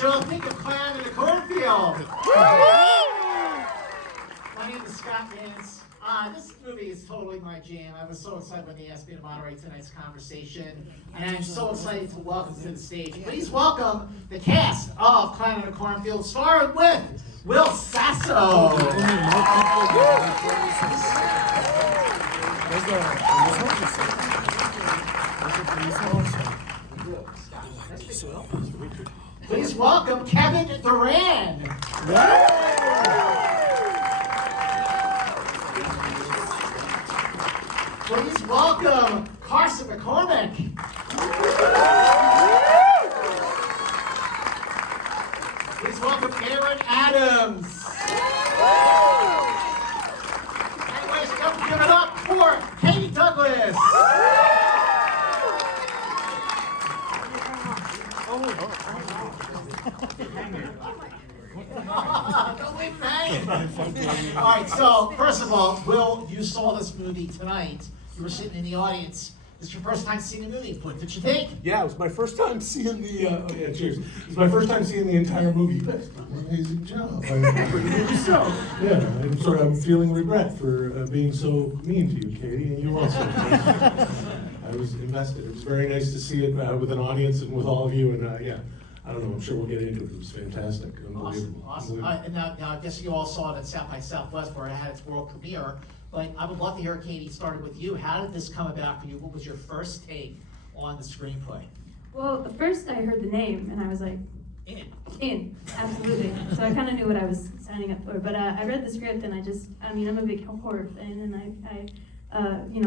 what you all think of Clown in the Cornfield. My name is Scott Vance. This movie is totally my jam. I was so excited when they asked me to moderate tonight's conversation, and I'm so excited to welcome to the stage. Please welcome the cast of Clown in the Cornfield, starring with Will Sasso. Please welcome Kevin Durant. Please welcome Carson McCormick. Please welcome Aaron Adams. Anyways, don't give it up for Katie Douglas. Don't leave him hanging. All right, so first of all, Will, you saw this movie tonight. You were sitting in the audience. This is your first time seeing the movie. What did you think? Yeah, it was my first time seeing the. Cheers. It was my first time seeing the entire movie. You guys did an amazing job. I'm feeling regret for being so mean to you, Katie, and you also. I was invested. It was very nice to see it with an audience and with all of you, and I don't know. I'm sure we'll get into it. It was fantastic. Unbelievable. Awesome. And now I guess you all saw it at South by Southwest where it had its world premiere. But I would love to hear, Katie, started with you. How did this come about for you? What was your first take on the screenplay? Well, at first I heard the name and I was like, in, absolutely. So I kind of knew what I was signing up for. But I read the script and I'm a big horror fan, and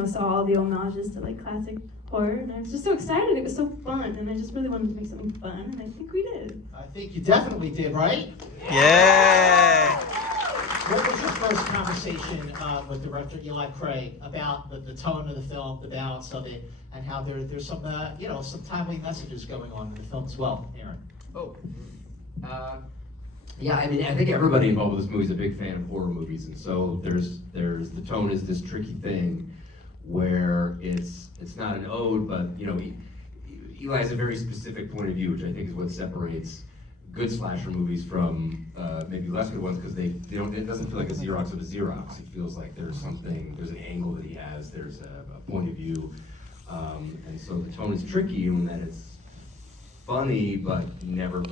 I saw all the homages to like classic horror, and I was just so excited. It was so fun, and I just really wanted to make something fun, and I think we did. I think you definitely did, right? Yeah. What was your first conversation with director Eli Craig about the tone of the film, the balance of it, and how there's some some timely messages going on in the film as well, Aaron? Yeah, I mean, I think everybody involved with this movie is a big fan of horror movies, and so there's the tone is this tricky thing where it's not an ode, but Eli has a very specific point of view, which I think is what separates good slasher movies from maybe less good ones, because they don't. It doesn't feel like a Xerox of a Xerox. It feels like there's an angle that he has. There's a point of view, and so the tone is tricky in that it's funny, but you never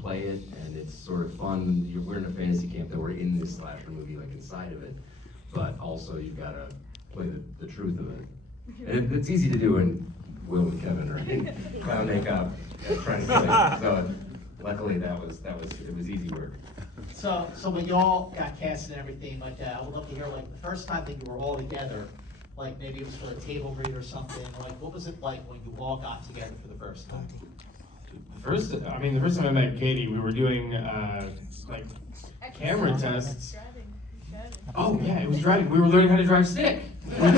play it, and it's sort of fun. We're in a fantasy camp that we're in this slasher movie, like inside of it, but also you've got to play the truth of it. And it's easy to do in Will and Kevin, right? Clown makeup, trying to play. So luckily it was easy work. So when you all got cast and everything, like I would love to hear like the first time that you were all together, like maybe it was for a table read or something. Like what was it like when you all got together for the first time? The first time I met Katie, we were doing like camera tests. Oh yeah, it was driving. We were learning how to drive stick, which was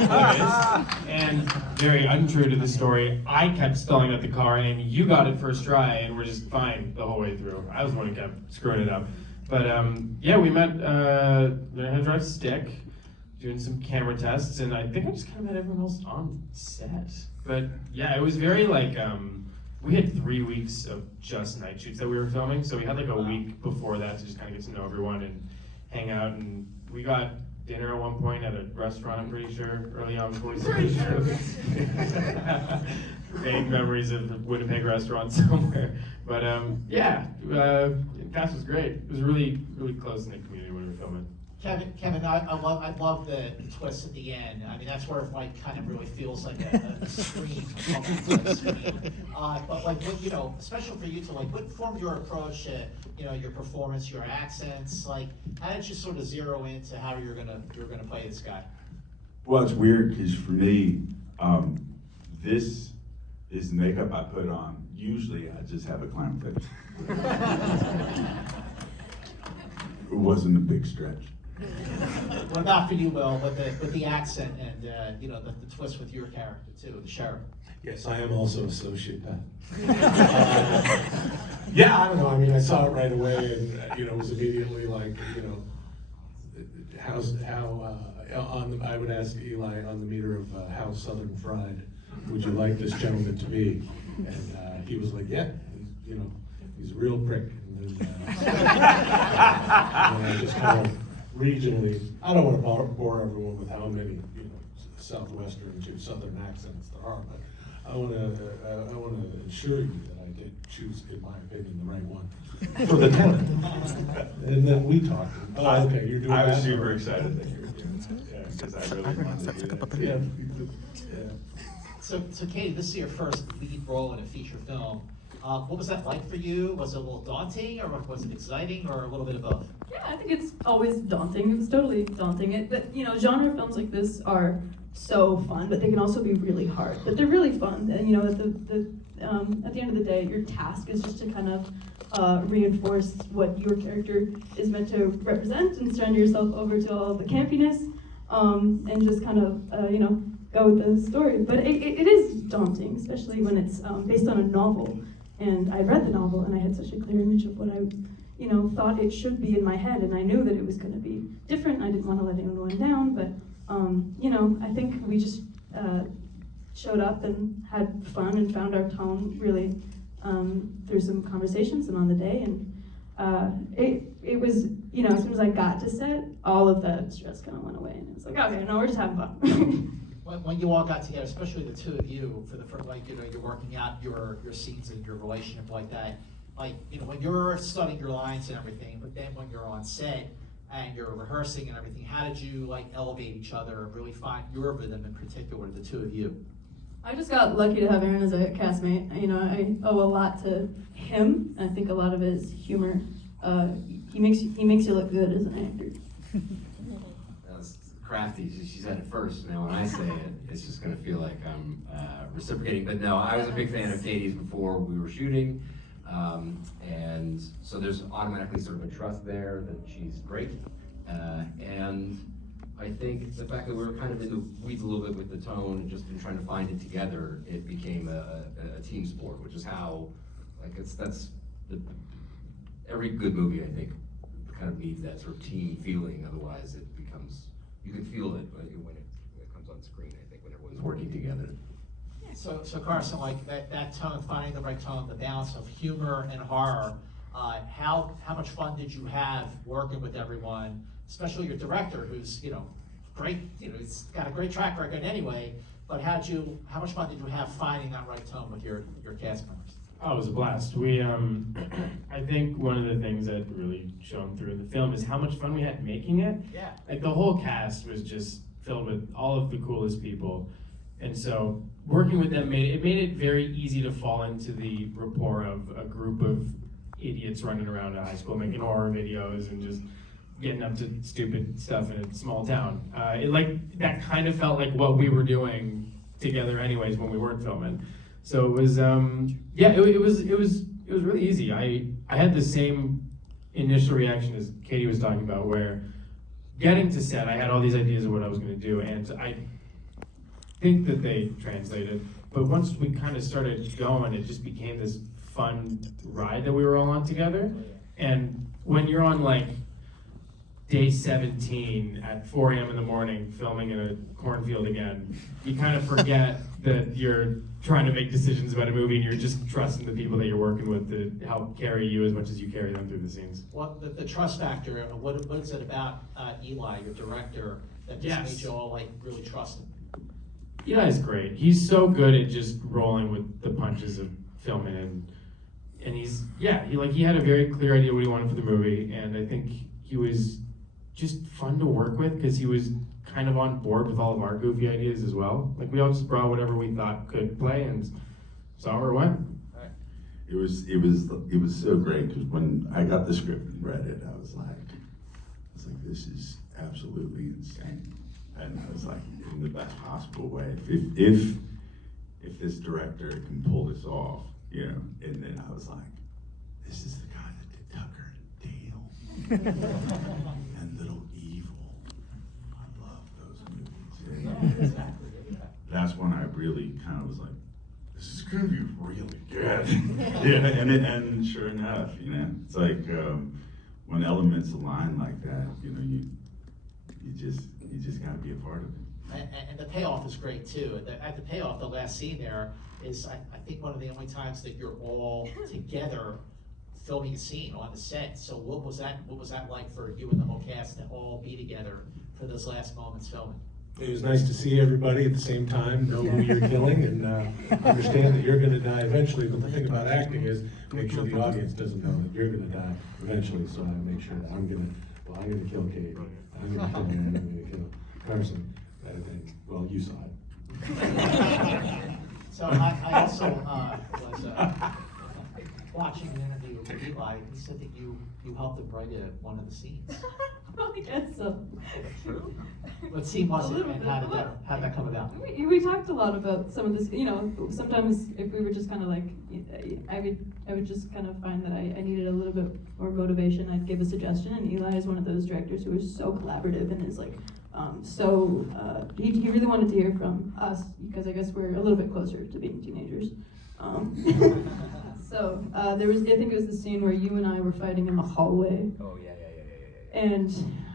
hilarious and very untrue to the story. I kept stalling out the car, and you got it first try, and we're just fine the whole way through. I was the one who kept screwing it up. But we met learning how to drive stick, doing some camera tests, and I think I just kind of met everyone else on set. But yeah, it was very like we had 3 weeks of just night shoots that we were filming, so we had like a week before that to just kind of get to know everyone and hang out, and we got dinner at one point at a restaurant, I'm pretty sure, early on before we started the show. Vague memories of Winnipeg restaurants somewhere. But the cast was great. It was really, really close-knit community when we were filming. Kevin, I love the twist at the end. I mean, that's where it like kind of really feels like a scream, a scream. But like, what, especially for you to like, what formed your approach to, your performance, your accents? Like, how did you sort of zero into how you're gonna play this guy? Well, it's weird because for me, this is the makeup I put on. Usually, I just have a clown face. It wasn't a big stretch. What about for you, Will, with the accent and the twist with your character too, the sheriff? Yes, I am also a sociopath. Yeah, I don't know. I mean, I saw it right away, and it was immediately like, I would ask Eli on the meter of how Southern fried would you like this gentleman to be? And he was like, yeah, He's a real prick. And then, and I just kind of regionally, I don't want to bore everyone with how many, Southwestern to Southern accents there are, but I want to assure you that I did choose, in my opinion, the right one for the talent. And then we talked. Oh, okay, you're doing that. I was super excited that you were doing that. Yeah, because I really wanted to do that. Yeah. So Katie, this is your first lead role in a feature film. What was that like for you? Was it a little daunting, or was it exciting, or a little bit of both? Yeah, I think it's always daunting. It was totally daunting. But genre films like this are so fun, but they can also be really hard. But they're really fun, and at the end of the day, your task is just to kind of reinforce what your character is meant to represent, and surrender yourself over to all of the campiness, and just kind of go with the story. But it is daunting, especially when it's based on a novel. And I read the novel, and I had such a clear image of what I thought it should be in my head, and I knew that it was going to be different. I didn't want to let anyone down, but I think we just showed up and had fun and found our tone really through some conversations and on the day. And it was, as soon as I got to set, all of that stress kind of went away, and it was like, okay, no, we're just having fun. When you all got together, especially the two of you, for the first, you're working out your scenes and your relationship like that. When you're studying your lines and everything, but then when you're on set and you're rehearsing and everything, how did you elevate each other and really find your rhythm in particular, the two of you? I just got lucky to have Aaron as a castmate. I owe a lot to him. I think a lot of his humor. He makes you look good as an actor. That's crafty. She said it first. Now when I say it, it's just going to feel like I'm reciprocating. But no, I was a big fan of Katie's before we were shooting. And so there's automatically sort of a trust there that she's great. And I think the fact that we were kind of in the weeds a little bit with the tone and just in trying to find it together, it became a team sport, which is how, every good movie, I think, kind of needs that sort of team feeling. Otherwise, it becomes, you can feel it when it comes on screen, I think, when everyone's working together. So Carson, that tone, finding the right tone, the balance of humor and horror, how much fun did you have working with everyone, especially your director, who's great, he's got a great track record anyway. But how much fun did you have finding that right tone with your cast members? Oh, it was a blast. We, I think one of the things that really shone through in the film is how much fun we had making it. Yeah. The whole cast was just filled with all of the coolest people. And so working with them made it very easy to fall into the rapport of a group of idiots running around a high school making horror videos and just getting up to stupid stuff in a small town. That kind of felt like what we were doing together anyways when we weren't filming. So it was it was really easy. I had the same initial reaction as Katie was talking about, where getting to set, I had all these ideas of what I was going to do, and I think that they translated. But once we kind of started going, it just became this fun ride that we were all on together. And when you're on day 17 at 4 a.m. in the morning filming in a cornfield again, you kind of forget that you're trying to make decisions about a movie and you're just trusting the people that you're working with to help carry you as much as you carry them through the scenes. Well, the trust factor, what is it about Eli, your director, that just made you all really trust him? Eli's great. He's so good at just rolling with the punches of filming, and he had a very clear idea what he wanted for the movie, and I think he was just fun to work with because he was kind of on board with all of our goofy ideas as well. We all just brought whatever we thought could play and saw where it went. It was so great because when I got the script and read it, I was like, this is absolutely insane. And I was like, in the best possible way. If this director can pull this off, and then I was like, this is the guy that did Tucker and Dale and Little Evil. I love those movies. That's when I really kind of was like, this is gonna be really good. And sure enough, it's like when elements align like that, you just gotta be a part of it. And the payoff is great too. At the payoff, the last scene there is, I think, one of the only times that you're all together filming a scene on the set. So what was that like for you and the whole cast to all be together for those last moments filming? It was nice to see everybody at the same time, know who you're killing, and understand that you're gonna die eventually. But the thing about acting is, make sure the audience doesn't know that you're gonna die eventually. So I make sure that I'm gonna kill Kate, I'm gonna kill Aaron, I'm gonna kill Carson. Well, you saw it. So I also was watching an interview with Eli. He said that you helped him write one of the scenes. I guess so. What scene was A it, little and bit. how did that come about? We talked a lot about some of this, you know, sometimes if we were just kind of like, I would just kind of find that I needed a little bit more motivation, I'd give a suggestion, and Eli is one of those directors who is so collaborative and is like, he really wanted to hear from us, because I guess we're a little bit closer to being teenagers. So I think it was the scene where you and I were fighting in the hallway. Oh, yeah. And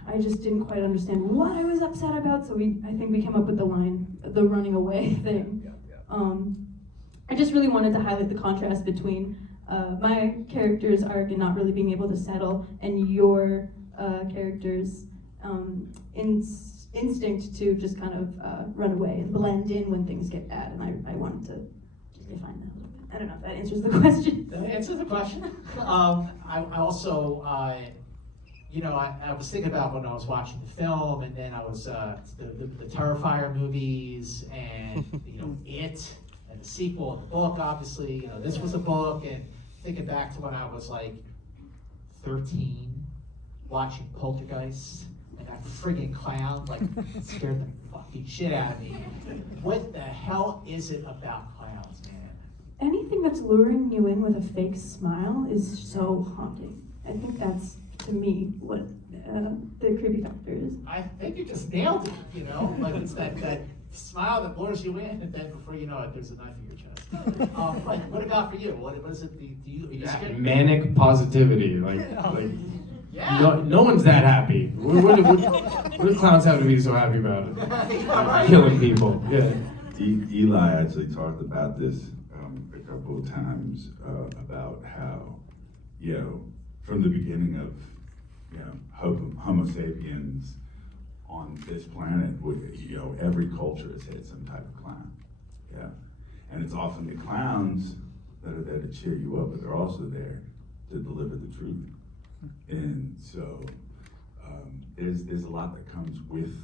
I just didn't quite understand what I was upset about, so I think we came up with the line, the running away thing. I just really wanted to highlight the contrast between my character's arc and not really being able to settle, and your character's instinct to just kind of run away and blend in when things get bad, and I wanted to just define that a little bit. I don't know if that answers the question. That answers the question. I also, you know, I was thinking about when I was watching the film, and then I was the Terrifier movies, and you know, It, and the sequel, and the book. Obviously, you know, this was a book, and thinking back to when I was like 13, watching Poltergeist, and that friggin' clown like scared the fucking shit out of me. What the hell is it about clowns, man? Anything that's luring you in with a fake smile is so haunting. I think that's, to me, what the creepy factor is. I think you just nailed it, you know? Like, it's that smile that lures you in, and then before you know it, there's a knife in your chest. But what about for you? What is it, are you scared? Manic positivity, like Yeah. no one's that happy. What do clowns have to be so happy about it? Right. Killing people, yeah. Eli actually talked about this a couple of times about how, you know, from the beginning of, you know, Homo sapiens on this planet, you know, every culture has had some type of clown, yeah. And it's often the clowns that are there to cheer you up, but they're also there to deliver the truth. And so there's a lot that comes with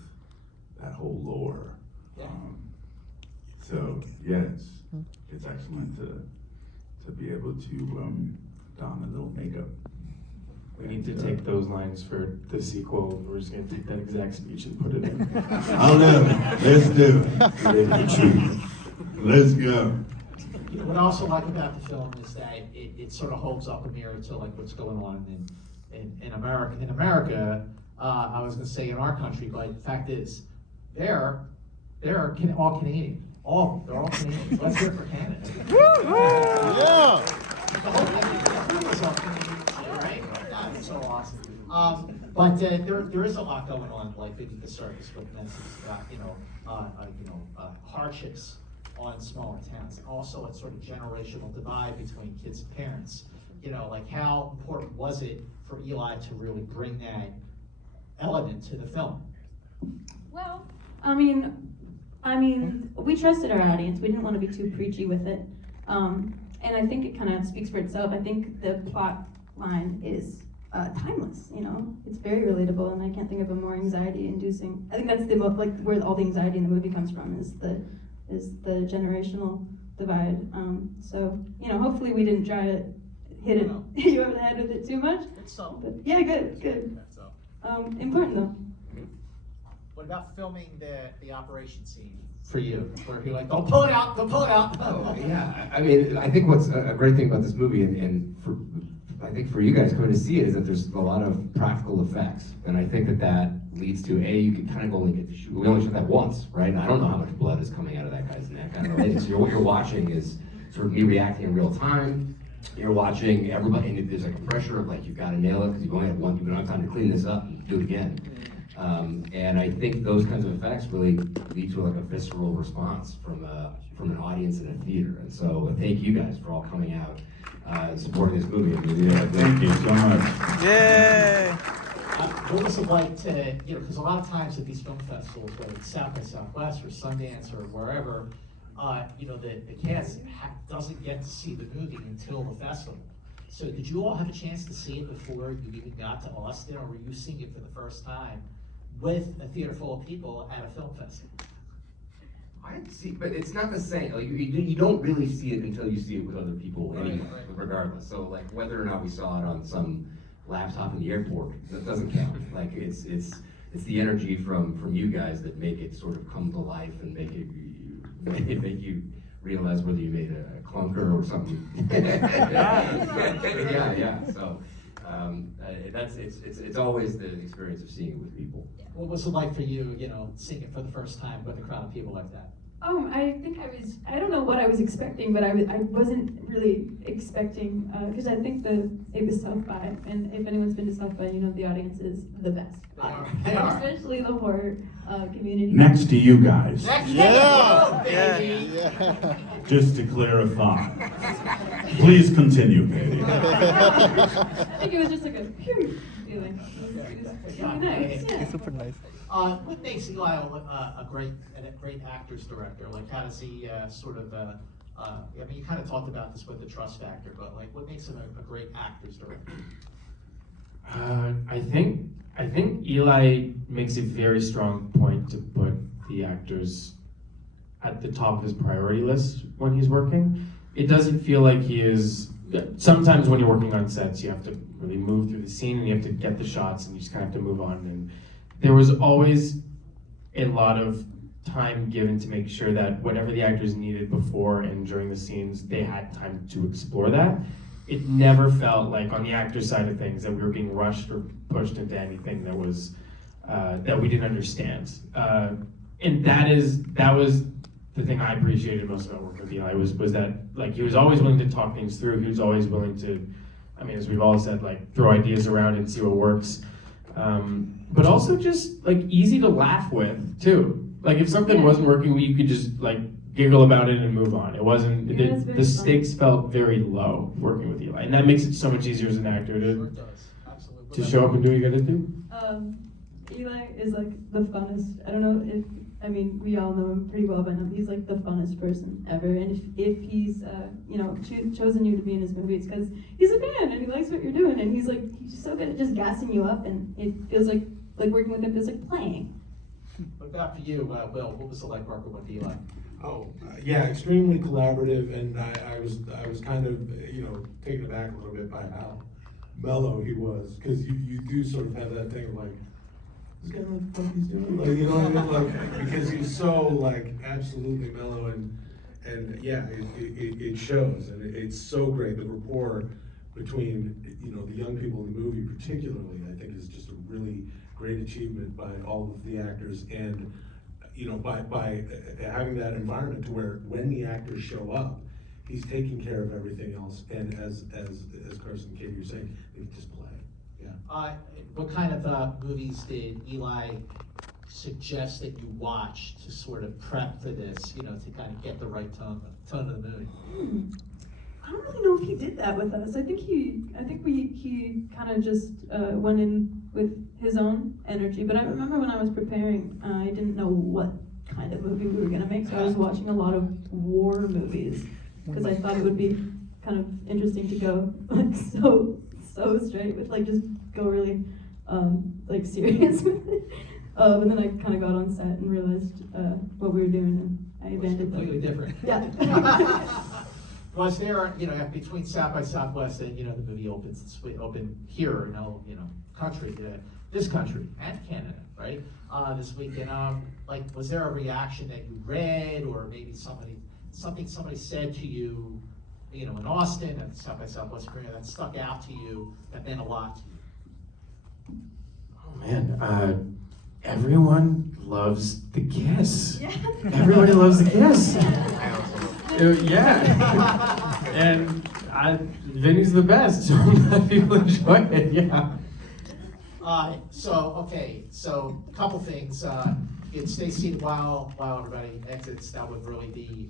that whole lore. Yeah. So yeah, it's excellent to be able to don a little makeup. We need to take those lines for the sequel. We're just gonna take that exact speech and put it in. I'll do it. Let's do it. Deliver the truth. Let's go. What I also like about the film is that it sort of holds up a mirror to like what's going on in America. In America, I was going to say in our country, but the fact is, they're all Canadian. They're all Canadian. Let's hear it for Canada. Yeah. The whole thing is all Canadian, right? God, it's so awesome. But there is a lot going on, like beneath the surface with hardships on smaller towns, and also a sort of generational divide between kids and parents. You know, like how important was it for Eli to really bring that element to the film? Well, I mean, we trusted our audience. We didn't want to be too preachy with it, and I think it kind of speaks for itself. I think the plot line is timeless. You know, it's very relatable, and I can't think of a more anxiety-inducing. I think that's the most, like, where all the anxiety in the movie comes from, is the generational divide. So, you know, hopefully we didn't try to hit you over the head with it too much. So, But yeah, good. Important though. what about filming the operation scene for you? Where you're like, don't pull it out, don't pull it out. Oh, yeah. I mean, I think what's a great thing about this movie, and I think for you guys coming to see it, is that there's a lot of practical effects, and I think that leads to you can kind of only get to shoot. We only shot that once, right? And I don't know how much blood is coming out of that guy's neck. I don't know. So what you're watching is sort of me reacting in real time. You're watching everybody, and there's like a pressure of like you've got to nail it because you don't have time to clean this up and do it again. And I think those kinds of effects really lead to like a visceral response from an audience in a theater. And so thank you guys for all coming out supporting this movie. I mean, yeah, Thank you so much. Yay! What was it like to, because a lot of times at these film festivals, whether it's South by Southwest or Sundance or wherever, the cast doesn't get to see the movie until the festival. So did you all have a chance to see it before you even got to Austin, or were you seeing it for the first time with a theater full of people at a film festival? I see, but it's not the same. Like you don't really see it until you see it with other people anyway, regardless. So like whether or not we saw it on some laptop in the airport, that doesn't count. Like it's the energy from you guys that make it sort of come to life and make you realize whether you made a clunker or something. yeah. So it's always the experience of seeing it with people. What was it like for you, seeing it for the first time with a crowd of people like that? I think I don't know what I was expecting, but I wasn't really expecting, because I think it was South by, and if anyone's been to South by, the audience is the best. They are. Especially the horror community. Next to you guys, Yeah! baby. Yeah! just to clarify. Please continue, Katie. I think it was just like a phew feeling. It was really nice, yeah. It's super nice. What makes Eli a great actor's director? Like, how does he you kind of talked about this with the trust factor, but like, what makes him a great actor's director? I think Eli makes a very strong point to put the actors at the top of his priority list when he's working. It doesn't feel like he is. Sometimes when you're working on sets, you have to really move through the scene and you have to get the shots and you just kind of have to move on. And there was always a lot of time given to make sure that whatever the actors needed before and during the scenes, they had time to explore that. It never felt like on the actor side of things that we were being rushed or pushed into anything that was that we didn't understand. And that was the thing I appreciated most about working with Eli was that like he was always willing to talk things through. He was always willing to, I mean, as we've all said, like throw ideas around and see what works. But also just like easy to laugh with too. Like if something wasn't working, you could just like giggle about it and move on. It wasn't. Yeah, that's very The stakes felt very low working with Eli, and that makes it so much easier as an actor Sure to does. Absolutely. show up and do what you gotta do. Eli is like the funnest. I don't know we all know him pretty well by now. He's like the funnest person ever. And if he's, chosen you to be in his movie, it's because he's a fan and he likes what you're doing. And he's just so good at just gassing you up. And it feels like working with him feels like playing. What about for you, Will? What was it like working with Eli? Yeah, extremely collaborative, and I was kind of, taken aback a little bit by how mellow he was, because you do sort of have that thing of like, this guy know what the fuck he's doing? Like, you know what I mean? Like, because he's so, like, absolutely mellow, and yeah, it shows, and it's so great. The rapport between, the young people in the movie particularly, I think is just a really great achievement by all of the actors, and by having that environment to where when the actors show up, he's taking care of everything else, and as Carson and Katie were saying, they just play. Yeah. What kind of movies did Eli suggest that you watch to sort of prep for this, to kind of get the right tone of the movie? I don't really know if he did that with us. I think he kind of just went in with his own energy. But I remember when I was preparing, I didn't know what kind of movie we were gonna make, so I was watching a lot of war movies because I thought it would be kind of interesting to go like so straight with just go really serious with it. But then I kind of got on set and realized what we were doing, and I It's abandoned completely them. different. Yeah. Was there, between South by Southwest and, the movie opened here, this country and Canada, right? This weekend, was there a reaction that you read, or maybe something somebody said to you, in Austin at the South by Southwest premiere that stuck out to you, that meant a lot to you? Oh man, everyone loves the kiss. Yeah. Everybody loves the kiss. Yeah. And Vinny's the best, so I'm glad people enjoy it, yeah. So a couple things. You'd stay seated while everybody exits. That would really be